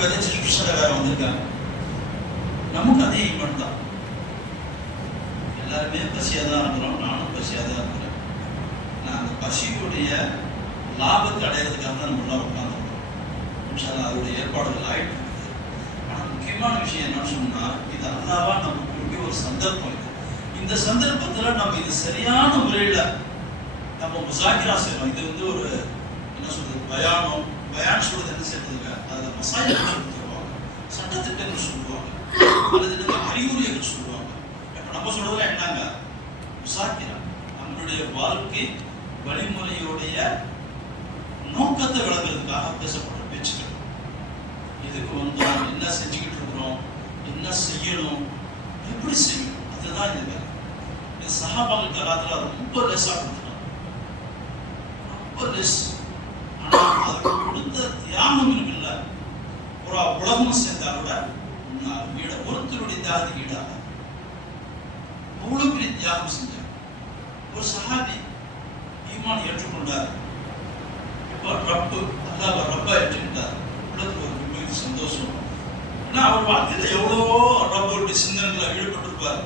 விதைச்சு கிருஷ்ணரை வேற வந்திருக்காங்க. நமக்கு அதே ஈமான் தான். எல்லாருமே பசியாக தான் இருக்கிறோம், நானும் பசியாக தான் இருக்கிறேன். நான் அந்த பசியுடைய லாபத்தை அடையிறதுக்காக தான் நம்ம எல்லாம் உட்கார்ந்துருக்கோம். அதோடைய ஏற்பாடுகள் ஆயிட்டு இருக்குது. ஆனால் முக்கியமான விஷயம் என்னன்னு சொன்னா, இது அல்லாவா நமக்கு ஒரு சந்தர்ப்பம். இந்த சந்தர்ப்பத்தில் நம்ம இது சரியான முறையில் நம்ம முசாக்கிரா செய்யணும். இது வந்து ஒரு என்ன சொல்றது, பயான் சொல்றது என்ன செய்யறதுங்க, அதில் மசாயல் தருவாங்க, சட்டத்திட்டங்கள் சொல்லுவாங்க, அல்லது அறிவுரைகள் சொல்லுவாங்க. இப்போ நம்ம சொல்றதுல என்னங்க, முசாக்கிரா நம்மளுடைய வாழ்க்கை வழிமுறையுடைய நோக்கத்தை விளங்குறதுக்காக பேசப்படுற பேச்சுக்கள். இதுக்கு வந்தோம், என்ன செஞ்சுக்கிட்டு இருக்கிறோம், என்ன செய்யணும், எப்படி செய்யணும், அதுதான் இந்த வேலை. இது சஹாபாக்கள் காலத்துல ரொம்ப லெஸ்ஸா கொடுத்துட்டாங்க, ரொம்ப லெஸ். ஆனா அதுக்கு கொடுத்த தியாகம் இருக்குல்ல, ஒரு உலகம் சேர்ந்தாலோட ஒருத்தருடைய தியாகத்துக்கு ஈடாக அவ்வளவு பெரிய தியாகம் செஞ்சார். ஒரு சஹாபி ஈமான் ஏற்றுக்கொண்டார். இப்போ ரப்பு அல்லாஹ் ரப்பா ஏற்றுக்கிட்டார். உள்ளத்துல ஒரு மிகுந்த சந்தோஷம். ஏன்னா அவர் வாழ்க்கையில் எவ்வளவோ ரப்போடைய சிந்தனைகளை ஈடுபட்டிருப்பார்.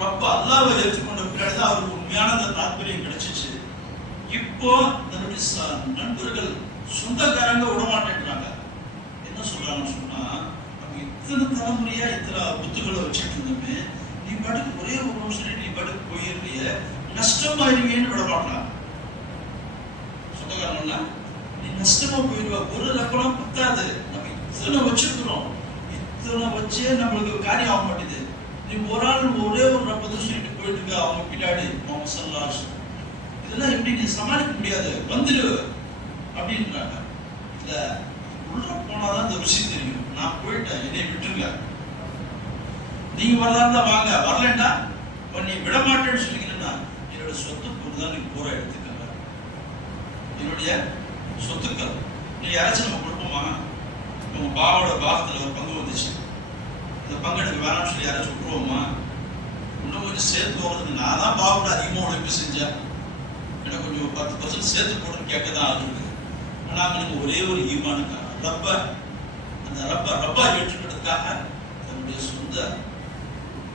ரப்ப அல்லாஹ்வை ஏற்றுக்கொண்ட பின்னாடி தான் அவருக்கு உண்மையான அந்த தாற்பயம் கிடைச்சிச்சு. இப்போ தன்னுடைய நண்பர்கள் சொந்தக்காரங்க விடமாட்டேன்றாங்க. என்ன சொல்றாங்கன்னு சொன்னா, நம்ம இத்தனை தலைமுறையா இத்தனை புத்துக்களை வச்சுட்டு இருந்தோமே, நீ பாட்டுக்கு ஒரே ஒரு நிமிஷம் நீ பாட்டுக்கு போயிருக்கிய, நஷ்டமாயிருவேன்னு விட மாட்டான். சொந்தக்காரங்கன்னா நீ நஷ்டமா போயிடுவா, ஒரு லப்பெல்லாம் பத்தாது, நம்ம இத்தனை வச்சிருக்கிறோம், இத்தனை வச்சே நம்மளுக்கு காரியம் ஆக மாட்டேது. நீ ஒரு ஆள் ஒரே ஒரு 40 சொல்லிட்டு போயிட்டு இருக்க, அவங்க பின்னாடி அவங்க சொல்லாஷ், இதெல்லாம் எப்படி நீ சமாளிக்க முடியாது, வந்துடு அப்படின்றாங்க. இல்ல உள்ள போனாதான் இந்த விஷயம் தெரியும். நான் போயிட்டேன், என்னை விட்டுருங்க, நீங்க வரலாறுல வாங்க, வரலண்டா நீ விட மாட்டேன்னு சொல்லிங்கன்னா என்னோட சொத்து பொருள் நீங்க பூரா எடுத்துக்கங்க, என்னுடைய சொத்துக்கள் நீ யாராச்சும் நம்ம கொடுப்போமா? உங்க பாவோட பாகத்துல ஒரு பங்கு வந்துச்சு, இந்த பங்கு எனக்கு வேணாம்னு சொல்லி யாராச்சும் விட்டுருவோமா? இன்னும் கொஞ்சம் சேர்த்து போகிறதுக்கு நான் தான் பாவோட அதிகமாக உழைப்பு செஞ்சேன், எனக்கு கொஞ்சம் 10% சேர்த்து போடுன்னு கேட்கதான் ஆகுது. ஆனால் அவனுக்கு ஒரே ஒரு ஈமானுக்காக அந்த ரப்பா ஏற்றுக்கிறதுக்காக தன்னுடைய சொந்த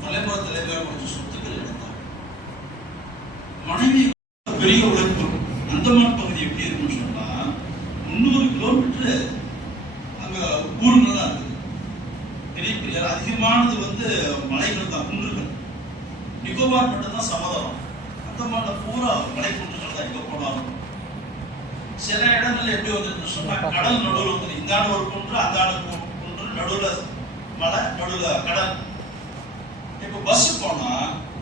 தலைமுறை கொஞ்சம் சொத்துக்கள் எடுத்தாங்க. மனைவி பெரிய உழைப்பு. அந்தமான் பகுதி எப்படி இருக்குன்னு சொன்னா, 300 கிலோமீட்டர் அங்க ஊருங்கள் தான் இருக்குது. பெரிய பெரிய அதிகமானது வந்து மலைகள் தான், குன்றுகள். நிக்கோபார் மட்டும் தான் சமதளம். அந்தமான்ல பூரா மலை குன்றுகள் தான் எங்க போனாலும். சில இடங்கள்ல எப்படி வந்து சொன்னா, கடல் நடுவில் வந்து இந்தாண்ட ஒரு குன்று, அந்தாண்ட குன்று, நடுவுல மலை, நடுவுல கடல். இப்ப பஸ் போனா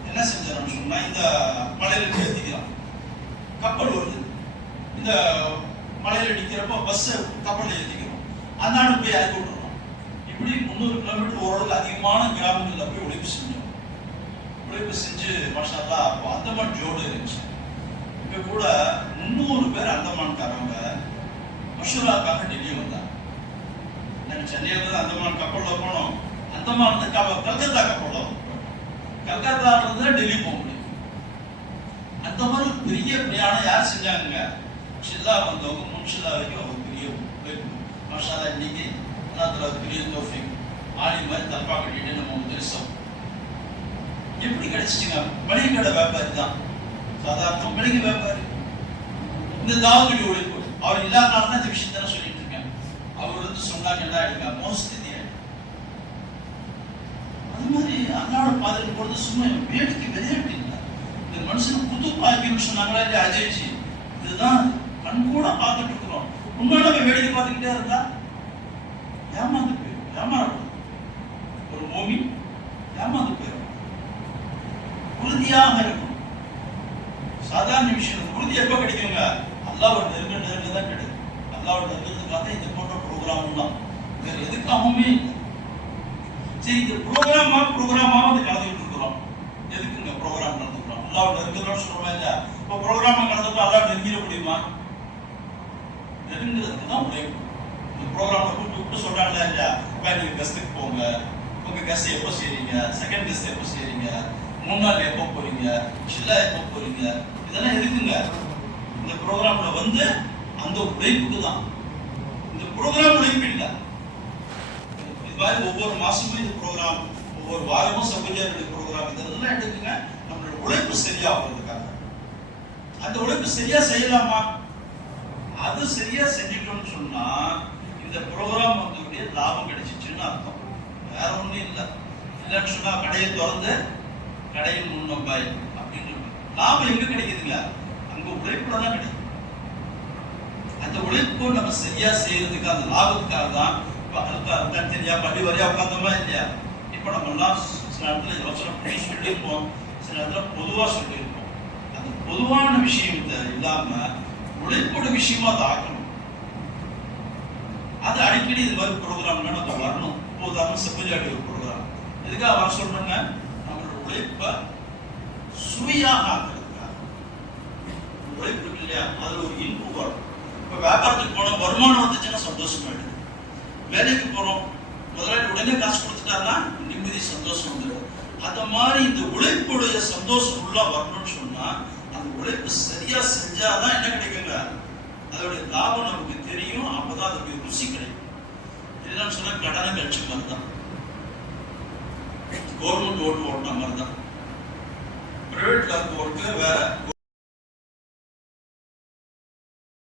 என்ன செஞ்சாருன்னு சொன்னா, இந்த மலையில ஏத்திக்கலாம், கப்பல் வருது, இந்த மலையில நிக்கிறப்ப பஸ் கப்பல்ல ஏத்திக்கிறோம், அந்தாண்ட போய் இறக்கி விட்டுறோம். இப்படி 300 கிலோமீட்டர் ஓரளவுக்கு அதிகமான கிராமங்கள்ல போய் உழைப்பு செஞ்சோம். உழைப்பு செஞ்சு மாஷா அல்லாஹ் அப்போ அந்தமான் ஜோடு இருந்துச்சு. இப்ப கூட 300 பேர் அந்தமான்காரங்க மஷூராக்காக டெல்லி வந்தாங்க. நாங்கள் சென்னையில இருந்து அந்தமான் கப்பல்ல போனோம். அந்தமான் கல்கத்தா கப்பல்ல, கல்கத்தால இருந்து டெல்லி போக முடியும். அந்த மாதிரி பெரிய பிரயாணம் யார் செஞ்சாங்க? ஷில்லா வந்தவங்க, முன்ஷில்லா வரைக்கும் அவங்க பெரிய உழைப்பு. மாஷா அல்லாஹ் இன்னைக்கு அல்லாஹ் பெரிய தௌஃபீக், ஆளி மாதிரி தப்பா கட்டிட்டு நம்ம தெரிசோம். எப்படி கிடைச்சிச்சுங்க? மளிகை கடை வியாபாரி தான், சாதாரண மளிகை வியாபாரி. இந்த தாவத்துடைய உழைப்பு அவர் இல்லாதனால தான் இந்த விஷயத்த சொல்லிட்டு இருக்கேன். அவர் வந்து சொன்னாங்க என்ன ஆயிடுங்க, மோசத்தி. அது மாதிரி அல்லாட பாதையில் போறது சும்மா வேடிக்கை விளையாட்டு இல்லை. இந்த மனுஷன் புது பாக்கியம் சொன்னாங்களா இல்லையா அஜய்ஜி, இதுதான் கண் கூட பார்த்துட்டு இருக்கிறோம். உண்மையில வேடிக்கை பார்த்துக்கிட்டே இருந்தா ஏமாந்து போயிடும், ஏமாறணும். ஒரு மோமி ஏமாந்து போயிடும். உறுதியாக இருக்கணும். சாதாரண விஷயம் உறுதி எப்ப கிடைக்குங்க? அல்லாஹ்வோட நெருங்க தான் கிடைக்கும். அல்லாஹ்வோட நெருங்கிறதுக்காக இந்த போன்ற ப்ரோக்ராம் தான், வேற எதுக்காகவுமே இல்லை. சரி, இந்த ப்ரோக்ராமா வந்து கலந்துக்கிட்டு இருக்கிறோம். எதுக்குங்க ப்ரோக்ராம் கலந்துக்கிறோம்? அல்லாஹ்வோட நெருங்குறோம்னு சொல்றோமா இல்லையா? இப்போ ப்ரோக்ராமா கலந்துட்டா அல்லாஹ் நெருங்கிட முடியுமா? நெருங்குறதுக்கு தான் உழைப்பு. இந்த ப்ரோக்ராம்ல கூப்பிட்டு சொல்றாங்களா இல்லையா, நீங்க கெஸ்ட்டுக்கு போங்க, உங்க கெஸ்ட் எப்போ செய்றீங்க, செகண்ட் கெஸ்ட் எப்போ செய்றீங்க, 3 நாள் எப்போ போறீங்க, ஷில்லா எப்போ போறீங்க, இதெல்லாம் எதுக்குங்க? இந்த ப்ரோக்ராம்ல வந்து அந்த உழைப்புக்கு தான். இந்த ப்ரோக்ராம் உழைப்பு இல்லை. மாதிரி ஒவ்வொரு மாசமும் இந்த ப்ரோக்ராம், ஒவ்வொரு வாரமும் சபையாருடைய ப்ரோக்ராம், இதெல்லாம் எடுக்குங்க நம்மளோட உழைப்பு சரியா ஆகுறதுக்காக. அந்த உழைப்பு சரியா செய்யலாமா? அது சரியா செஞ்சுட்டோம்னு சொன்னா இந்த ப்ரோக்ராம் வந்து லாபம் கிடைச்சிச்சுன்னு அர்த்தம், வேற ஒண்ணும் இல்லை. இல்லைன்னு சொன்னா கடையை திறந்து கடையில் முன்னம்பாய் அப்படின்னு லாபம் எங்க கிடைக்குதுங்க? அங்க உழைப்புல தான் கிடைக்கும். அந்த உழைப்பு நம்ம சரியா செய்யறதுக்கு அந்த லாபத்துக்காக தான் தெரியா பள்ளி வரையா உட்காந்தோமா இல்லையா? இப்ப நம்ம எல்லாம் சில இடத்துல யோசனை பண்ணி சொல்லியிருப்போம், சில இடத்துல பொதுவா சொல்லியிருப்போம். அந்த பொதுவான விஷயத்தை இல்லாம உழைப்போட விஷயமா அதை ஆக்கணும். அது அடிக்கடி இது மாதிரி ப்ரோக்ராம்ல நம்ம வரணும். இப்போதாம செப்பஞ்சாடி ஒரு ப்ரோக்ராம் எதுக்காக வர சொல்றேங்க? நம்மளோட உழைப்ப சுவையாக ஆக்குறதுக்காக. உழைப்பு இருக்கு இல்லையா, அது ஒரு இன்பு வரும். இப்ப வியாபாரத்துக்கு போனோம், வருமானம் வந்துச்சுன்னா சந்தோஷமாயிடுது. வேலைக்கு போறோம், முதலாளி உடனே காசு கொடுத்துட்டாருன்னா நிம்மதி சந்தோஷம் வந்துடும். அந்த மாதிரி இந்த உழைப்புடைய சந்தோஷம் உள்ள வரணும்னு சொன்னா அந்த உழைப்பு சரியா செஞ்சாதான் என்ன கிடைக்குங்க? அதோடைய லாபம் நமக்கு தெரியும். அப்பதான் அதோடைய ருசி கிடைக்கும். இல்லைன்னு சொன்னா கடனை கட்சி மாதிரி தான், கவர்மெண்ட் ஓட்டு ஓட்டின மாதிரி தான். பிரைவேட் ஒர்க்கு வேற,